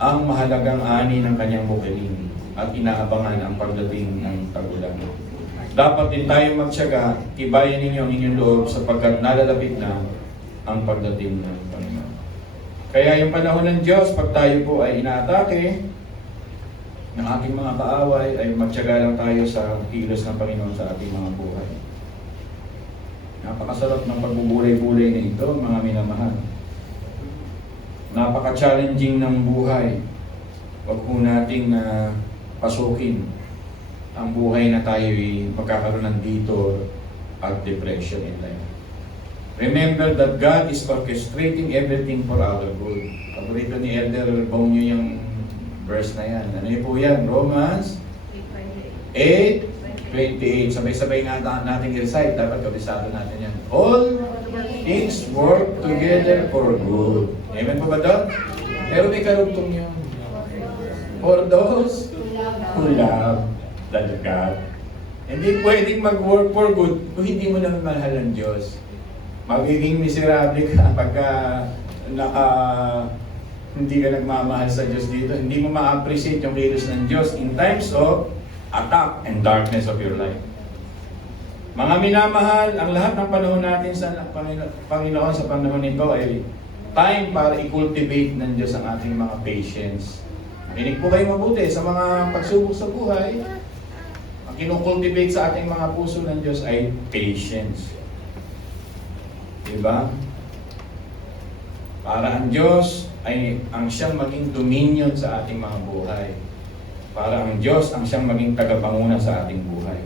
ang mahalagang ani ng kanyang bukiling at inaabangan ang pagdating ng tag-ulan. Dapat din tayo magtiyaga, tibayan ninyo ang inyong loob sapagkat nalalapit na ang pagdating ng Panginoon. Kaya yung panahon ng Diyos, pag tayo po ay inaatake ng ating mga kaaway, ay magtiyaga lang tayo sa kilos ng Panginoon sa ating mga buhay. Napakasarap ng pagbubulay-bulay na ito, mga minamahal. Napaka-challenging ng buhay. Huwag po nating pasukin ang buhay na tayo'y magkakaroon ng detour at depression in life. Remember that God is orchestrating everything for our good. Paborito ni Elder Bonyo yung verse na yan. Ano yun po yan? Romans 8:28. Sabay-sabay nga natin i-recite. Dapat kabisado natin yan. All things work together for good. Amen po ba doon? Pero may karugtong yun. For those who love the God. Hindi pwedeng mag-work for good kung hindi mo naman mahal ang Diyos. Magiging miserable ka pagka hindi ka nagmamahal sa Diyos dito. Hindi mo ma-appreciate yung kilos ng Diyos in times of attack and darkness of your life. Mga minamahal, ang lahat ng panahon natin sa Panginoon sa panahon nito ay time para i-cultivate ng Diyos ang ating mga patience. Makinig po kayo mabuti sa mga pagsubok sa buhay. Ang kinukultivate sa ating mga puso ng Diyos ay patience. Diba? Para ang Diyos ay ang siyang maging dominion sa ating mga buhay. Para ang Diyos ang siyang maging tagapanguna sa ating buhay.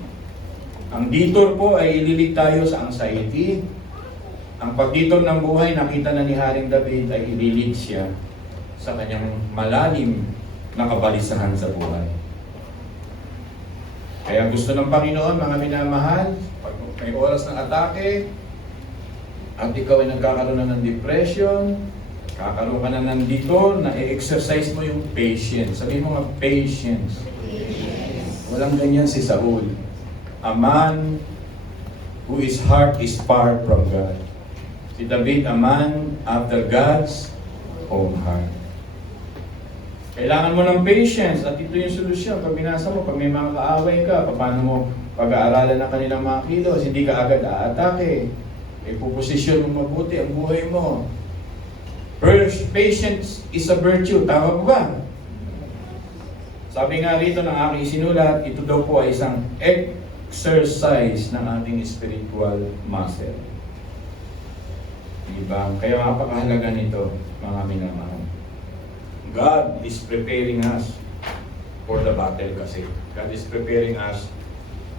Ang detour po ay ililig tayo sa anxiety. Ang pagdetour ng buhay, nakita na ni Haring David, ay ililig siya sa kanyang malalim na kabalisahan sa buhay. Kaya gusto ng Panginoon, mga minamahal, pag may oras ng atake, at ikaw ay nagkakaroon na ng depression, kakaroon ka na ng detour, na i-exercise mo yung patience. Sabihin mo nga, patience. Walang ganyan si Saul. A man whose heart is far from God. Si David, a man after God's own heart. Kailangan mo ng patience at ito yung solusyon. Pag binasa mo, pag may mga kaaway ka, paano mo pag-aaralan ng kanilang mga kilos, hindi ka agad aatake. Ipoposisyon mo mabuti ang buhay mo. First, patience is a virtue. Tama po ba? Sabi nga rito ng aking sinulat, ito daw po ay isang exercise ng ating spiritual muscle. Diba? Kaya napakahalaga nito, mga minamahal. God is preparing us for the battle kasi. God is preparing us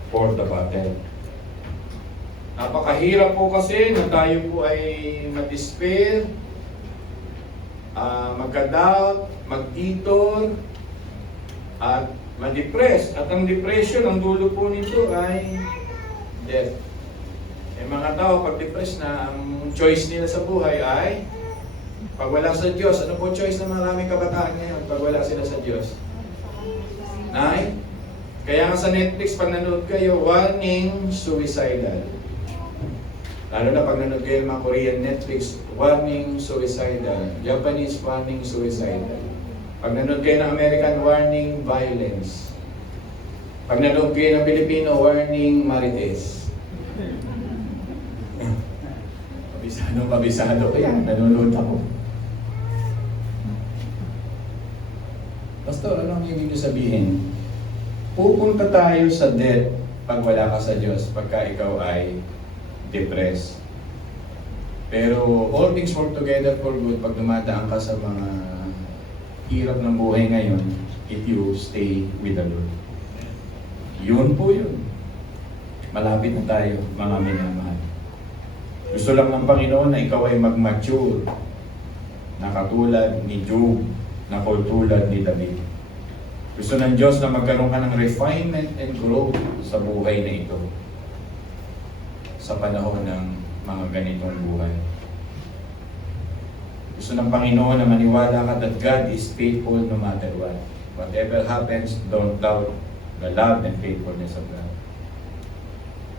for the battle. Napakahirap po kasi na tayo po ay mag-despair, magka-doubt, mag-detour, at ma-depress. At ang depression, ang dulo po nito ay death. Eh mga tao, pag depressed na, ang choice nila sa buhay ay pag wala sa Diyos. Ano po choice ng maraming kabataan ngayon pag wala sila sa Diyos? Nay? Kaya nga sa Netflix, pag nanood kayo, warning suicidal. Lalo na pag nanood kayo ng mga Korean Netflix, warning suicidal. Japanese, warning suicidal. Pag nanood kayo ng American, warning violence. Pag nanood kayo ng Pilipino, warning marites. Pabisado ko yan. Nanonood ako. Pastor, anong ibig niyo sabihin? Pupunta tayo sa death pag wala ka sa Diyos, pagka ikaw ay depressed. Pero all things work together for good pag dumadaan ka sa mga hirap ng buhay ngayon if you stay with the Lord. Yun po yun. Malapit na tayo, mga minamahal. Gusto lang ng Panginoon na ikaw ay mag-mature na katulad ni Job, na katulad ni David. Gusto ng Diyos na magkaroon ka ng refinement and growth sa buhay na ito sa panahon ng mga ganitong buhay. Gusto ng Panginoon na maniwala ka that God is faithful no matter what. Whatever happens, don't doubt the love and faithfulness of God.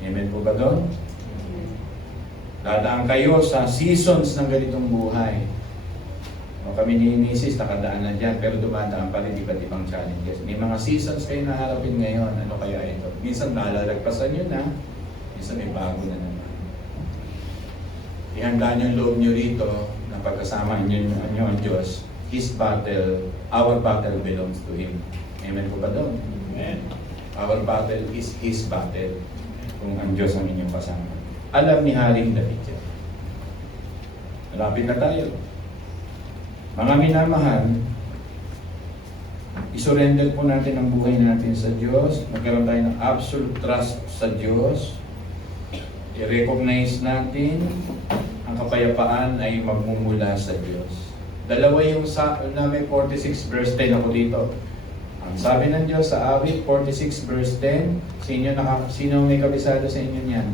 Amen po ba doon? Dadaan kayo sa seasons ng ganitong buhay. O kami ni Mrs. nakadaan na dyan, pero dumadaan pa rin iba't ibang challenges. May mga seasons kayo naharapin ngayon. Ano kaya ito? Minsan nalalagpasan nyo na, minsan may bago na naman. Ihanda nyo yung loob nyo rito na pagkasama nyo ang Diyos. His battle, our battle belongs to Him. Amen po ba doon? Amen. Our battle is His battle. Kung ang Diyos ang inyong kasama. Alam ni Haring David yan. Malapit na tayo. Mga minamahal, isurrender po natin ang buhay natin sa Diyos. Magkaroon tayo ng absolute trust sa Diyos. I-recognize natin ang kapayapaan ay magmumula sa Diyos. Dalawa yung na may 46 verse 10 ako dito. Ang sabi ng Diyos sa awit 46 verse 10, sino may kabisado sa inyo niyan?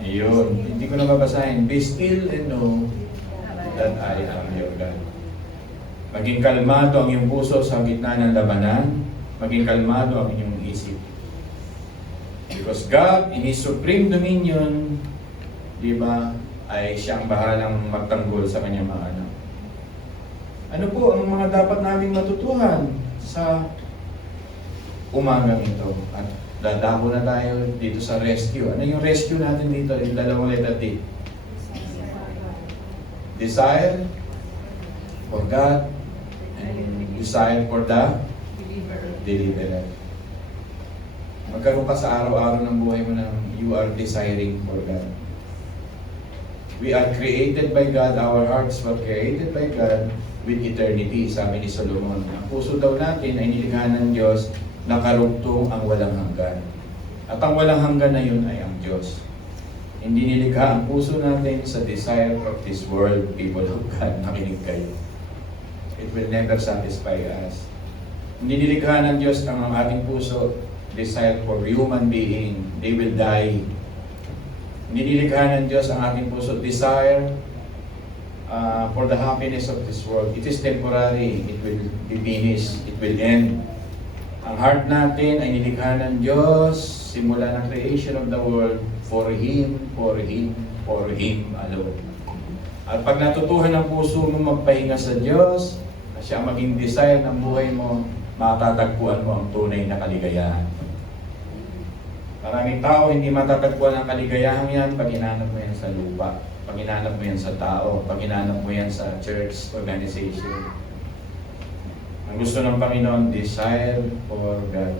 Ayun, hindi ko na babasahin. Be still and know that I am your God. Maging kalmado ang iyong puso sa gitna ng labanan. Maging kalmado ang inyong isip. Because God, in His supreme dominion, di ba, ay siyang bahalang magtanggol sa kanyang mga anak. Ano po ang mga dapat naming matutuhan sa umagang ito? At dadako na tayo dito sa rescue. Ano yung rescue natin dito? Yung dalawang letter D. Desire for God and desire for the deliverer. Magkaroon ka sa araw-araw ng buhay mo ng you are desiring for God. We are created by God, our hearts were created by God with eternity, sabi ni Solomon. Ang puso daw natin ay nilikha ng Diyos na karugtong ang walang hanggan. At ang walang hanggan na yun ay ang Diyos. Hindi nilikha ang puso natin sa desire of this world, people of God, nakinig kayo. It will never satisfy us. Hindi nilikha ng Diyos ang ating puso, desire for human being, they will die. Hindi nilikha ng Diyos ang ating puso, desire for the happiness of this world. It is temporary, it will be finished, it will end. Ang heart natin ay nilikha ng Diyos, simula ng creation of the world, for Him, for Him, for Him alone. At pag natutuhan ng puso mo magpahinga sa Diyos, na siya maging desire ng buhay mo, matatagpuan mo ang tunay na kaligayahan. Maraming tao hindi matatagpuan ang kaligayahan yan pag hinanap mo yan sa lupa, pag hinanap mo yan sa tao, pag hinanap mo yan sa church organization. Ang gusto ng Panginoon, desire for God.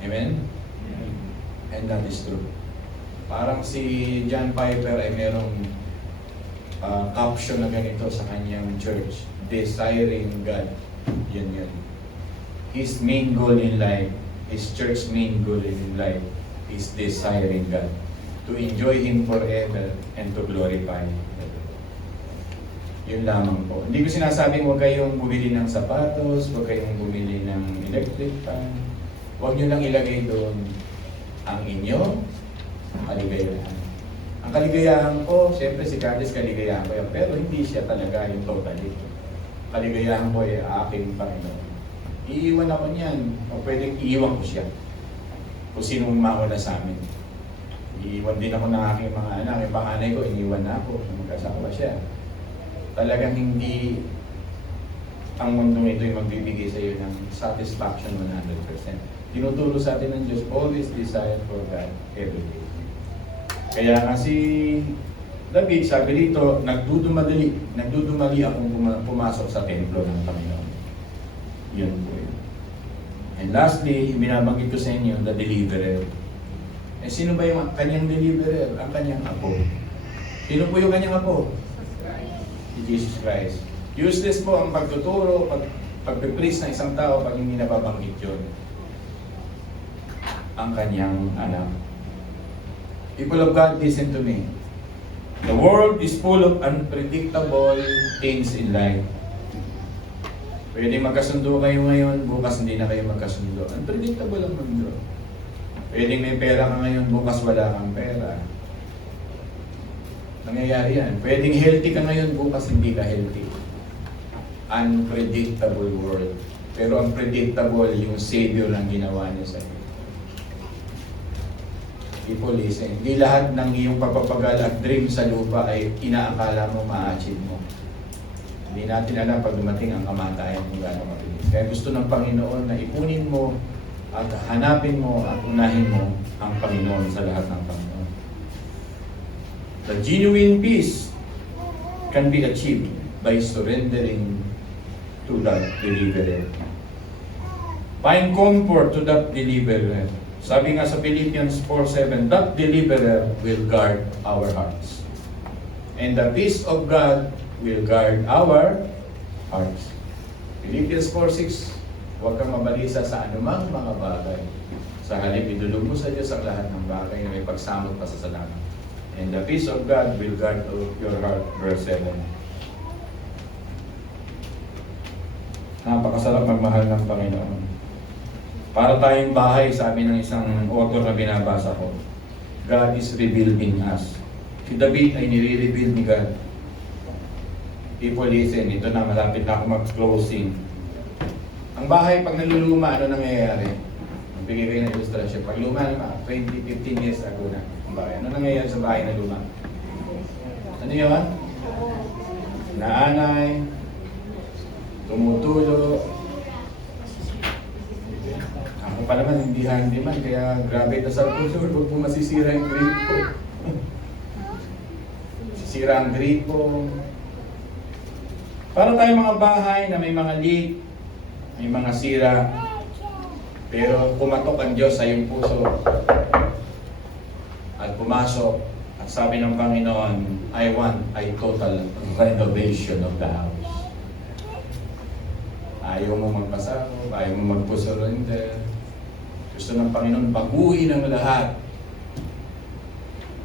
Amen? And that is true. Parang si John Piper ay merong caption na ganito sa kanyang church, desiring God. Yan. His main goal in life, his church main goal in life is desiring God. To enjoy Him forever and to glorify Him. Yun lamang po. Hindi ko sinasabing huwag kayong bumili ng sapatos, huwag kayong bumili ng electric fan. Huwag nyo lang ilagay doon ang inyong kaligayahan. Ang kaligayahan ko, siyempre si Curtis kaligayahan ko yan, pero hindi siya talaga yung totally. Kaligayahan ko ay aking Panginoon. Iiwan ako niyan, o pwedeng iiwan ko siya. Kung sinong mauna sa amin. Iiwan din ako ng aking mga anak. Yung panganay ko, iniwan na ako. Magkasawa siya. Talagang hindi ang mundong ito yung magbibigay sa iyo ng satisfaction 100%. Tinuturo sa atin ng Diyos, always desire for God every day. Kaya nga si David, sabi dito, nagdudumali akong pumasok sa templo ng Panginoon. Yun po yun. And lastly, binabanggit ko sa inyo, the deliverer. Eh sino ba yung kanyang deliverer? Ang kanyang apo. Sino po yung kanyang apo? Si Jesus Christ. Useless po ang pagtuturo, pag-preach ng isang tao pag hindi nababanggit yun. Ang kanyang anak. People of God, listen to me. The world is full of unpredictable things in life. Pwedeng magkasundo kayo ngayon, bukas hindi na kayo magkasundo. Unpredictable ang mundo. Pwedeng may pera ka ngayon, bukas wala kang pera. Nangyayari yan. Pwedeng healthy ka ngayon, bukas hindi ka healthy. Unpredictable world. Pero unpredictable yung Savior ang ginawa niya sa iyo. People listen. Hindi lahat ng iyong pagpapagal at dream sa lupa ay inaakala mo ma-achieve mo. Hindi natin alam pag dumating ang kamatayan kung gaano mabilis. Kaya gusto ng Panginoon na ipunin mo at hanapin mo at unahin mo ang Panginoon sa lahat ng Panginoon. The genuine peace can be achieved by surrendering to that deliverer. Find comfort to that deliverer. Sabi nga sa Philippians 4:7, that deliverer will guard our hearts. And the peace of God will guard our hearts. Philippians 4:6, huwag kang mabalisa sa anumang mga bagay. Sa halip, idulog mo sa Diyos ang lahat ng bagay na may pagsamot pa sa salamat. And the peace of God will guard your heart. Verse 7. Napakasarap magmahal ng Panginoon. Para tayong bahay, sabi ng isang author na binabasa ko, God is rebuilding us. Si David ay nire-rebuild ni God. People listen, ito na, malapit na ako mag-closing. Ang bahay, pag naluluma, ano nangyayari? Bigay kayo ng ilustrasyon. Pag luma naman, 20-15 years ago na ang bahay. Ano nangyayari sa bahay na luma? Ano yun? Naanay, tumutulo. Ako pa naman, hindi handyman, kaya grabe dasal ko, Lord, huwag po masisira yung gripo. Sisira ang gripo. Para tayong mga bahay na may mga leak, may mga sira, pero pumatok ang Diyos sa iyong puso at pumasok at sabi ng Panginoon, I want a total renovation of the house. Ayaw mo magpasako, ayaw mo magpusurrender. Gusto ng Panginoon baguhin ang lahat.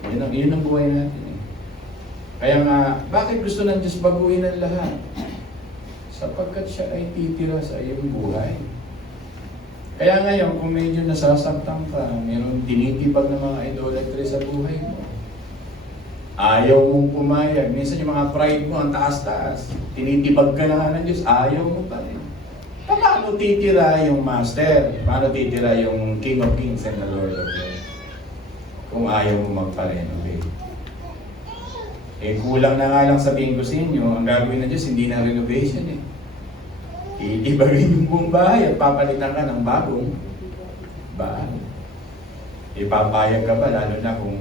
Yun ang buhay natin. Kaya nga, bakit gusto ng Diyos baguhin ang lahat? Sapagkat siya ay titira sa iyong buhay. Kaya ngayon, kung medyo nasasaktan ka, mayroong tinitibag ng mga idolatry sa buhay mo. Ayaw mong pumayag. Minsan yung mga pride mo, ang taas-taas. Tinitibag ka na ng Diyos, ayaw mo pa rin. Paano titira yung Master? Paano titira yung King of Kings and the Lord of Lords? Kung ayaw mo magpa-renovate. Kulang na nga lang sabihin ko sa inyo, ang gagawin ng Diyos, hindi na renovation eh. Iibagin yung buong bahay at papalitan ka ng bagong bahay. Ipapayag ka ba, lalo na kung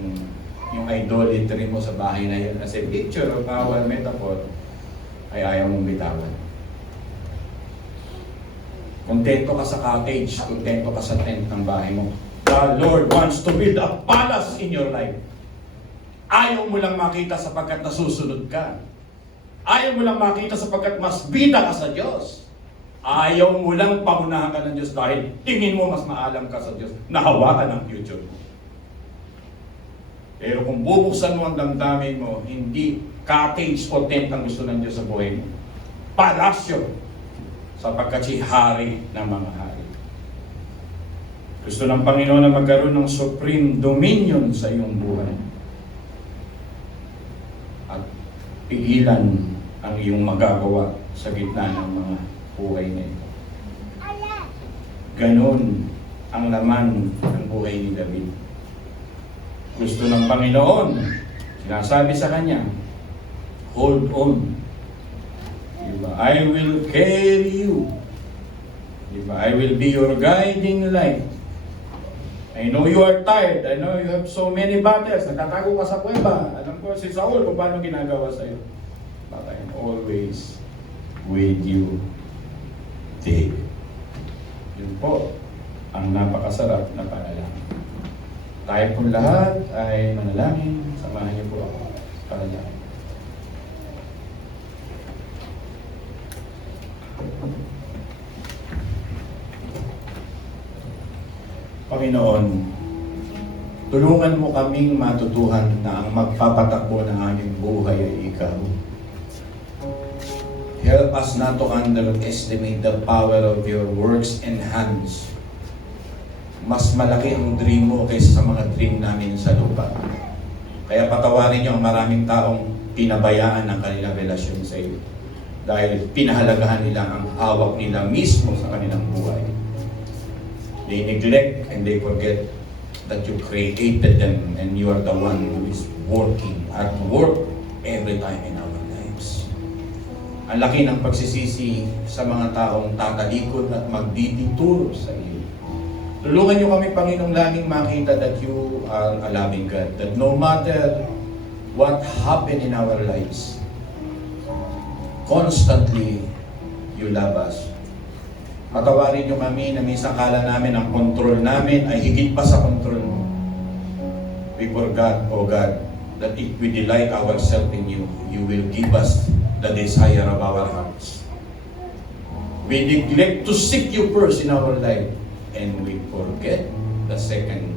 yung idolatry mo sa bahay na yun as a picture of our metaphor, ay ayaw mong bitawan. Kontento ka sa cottage, kontento ka sa tent ng bahay mo. The Lord wants to build a palace in your life. Ayaw mo lang makita sapagkat nasusunod ka. Ayaw mo lang makita sapagkat mas bida ka sa Diyos. Ayaw mo lang pangunahan ka ng Diyos dahil tingin mo mas maalam ka sa Diyos. Nahawakan ang future mo. Pero kung bubuksan mo ang damdamin mo, hindi cottage o tent ang gusto ng Diyos sa buhay mo. Palasyo. Sapagkat si hari ng mga hari. Gusto ng Panginoon na magkaroon ng supreme dominion sa iyong buhay. At pigilan ang iyong magagawa sa gitna ng mga buhay na ito. Ganon ang laman ng buhay ni David. Gusto ng Panginoon, sinasabi sa kanya, hold on. Diba? I will carry you. Diba? I will be your guiding light. I know you are tired. I know you have so many battles. Nagtatago ka sa kuweba. Alam ko si Saul kung paano ginagawa sa'yo. But I am always with you, David. Yun po ang napakasarap na panalangin. Tayo pong lahat ay manalangin. Samahan niyo po ako. Panalangin. Panginoon, tulungan mo kaming matutuhan na ang magpapatakbo ng aming buhay ay Ikaw. Help us not to underestimate the power of your works and hands. Mas malaki ang dream mo kaysa sa mga dream namin sa lupa. Kaya patawarin niyo ang maraming taong pinabayaan ng kanilang relasyon sa iyo. Dahil pinahalagahan nila ang hawak nila mismo sa kanilang buhay. They neglect and they forget that you created them and you are the one who is working at work every time in our lives. Ang laki ng pagsisisi sa mga taong tatalikod at magdidituro sa iyo. Tulungan niyo kami, Panginoong, laging makita that you are a loving God. That no matter what happened in our lives, constantly you love us. Patawarin niyo kami na minsan kala namin ang control namin ay higit pa sa control mo. We forgot, O God, that if we delight ourselves in you, you will give us the desire of our hearts. We neglect to seek you first in our life, and we forget the second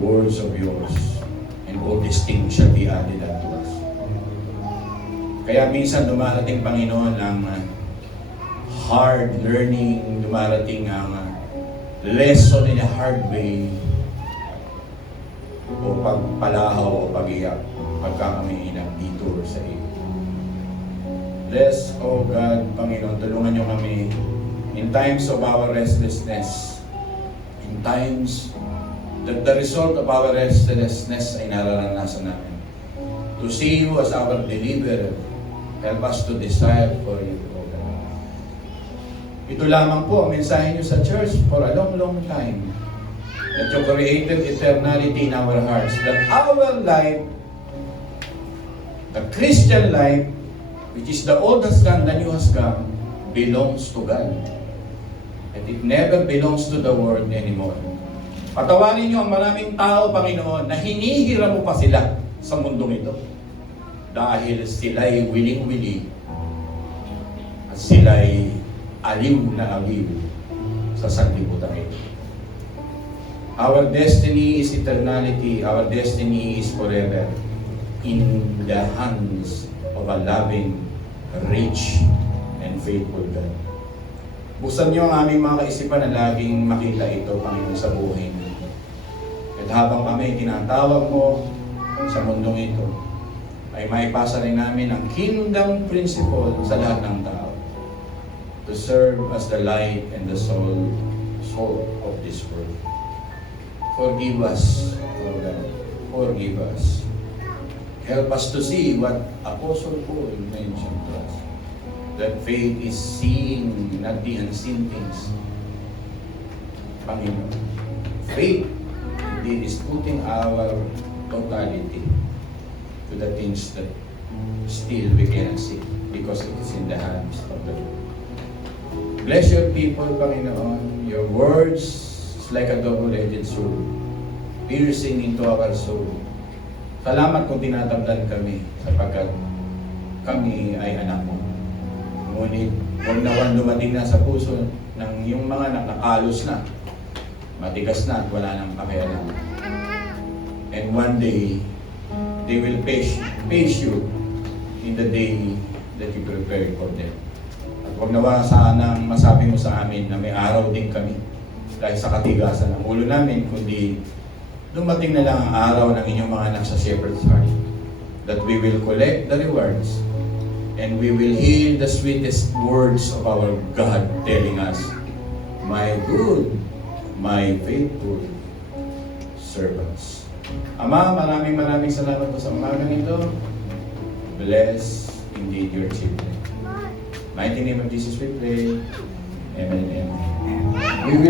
words of yours, and all these things shall be added unto us. Kaya minsan dumarating, Panginoon, ang hard learning, dumarating ang lesson in a hard way, o pagpalahaw o pag-iyak pagka kami inag-detour sa iyo. Bless, O God, Panginoon, tulungan niyo kami in times of our restlessness, in times that the result of our restlessness ay nararanasan namin. To see you as our deliverer, help us to desire for you, O God. Ito lamang po ang mensahe niyo sa church for a long, long time. That you created eternality in our hearts. That our life, the Christian life, which is the old has gone, the new has come, belongs to God. And it never belongs to the world anymore. Patawarin niyo ang maraming tao, Panginoon, na hinihira mo pa sila sa mundong ito. Dahil sila'y wiling-wili at sila'y aliw na aliw sa sanlibutan ito. Our destiny is eternality. Our destiny is forever in the hands of a loving, rich, and faithful God. Buksan niyo ang aming mga kaisipan na laging makita ito, Panginoon, sa buhay natin. At habang kami tinatawag mo sa mundong ito, ay maipasa rin namin ang kingdom principle sa lahat ng tao. To serve as the light and the soul of this world. Forgive us, O God. Forgive us. Help us to see what Apostle Paul mentioned to us. That faith is seeing, not the unseen things. Panginoon, faith indeed is putting our totality to the things that still we cannot see because it is in the hands of the Lord. Bless your people, Panginoon. Your words is like a double-edged sword, piercing into our soul. Salamat kung tinatablan kami sapagkat kami ay anak mo. Ngunit kung nawan dumating na sa puso ng yung mga nakakalos na, matigas na at wala nang pakialam. And one day, they will face you in the day that you prepared for them. At huwag nawa sanang masabi mo sa amin na may araw din kami dahil sa katigasan ng ulo namin, kundi dumating na lang ang araw ng inyong mga anak sa shepherd's heart, that we will collect the rewards and we will hear the sweetest words of our God telling us, my good, my faithful servants. Ama, maraming salamat po sa umagang ito. Bless indeed your children. Mighty name of Jesus we pray. Amen and amen. We will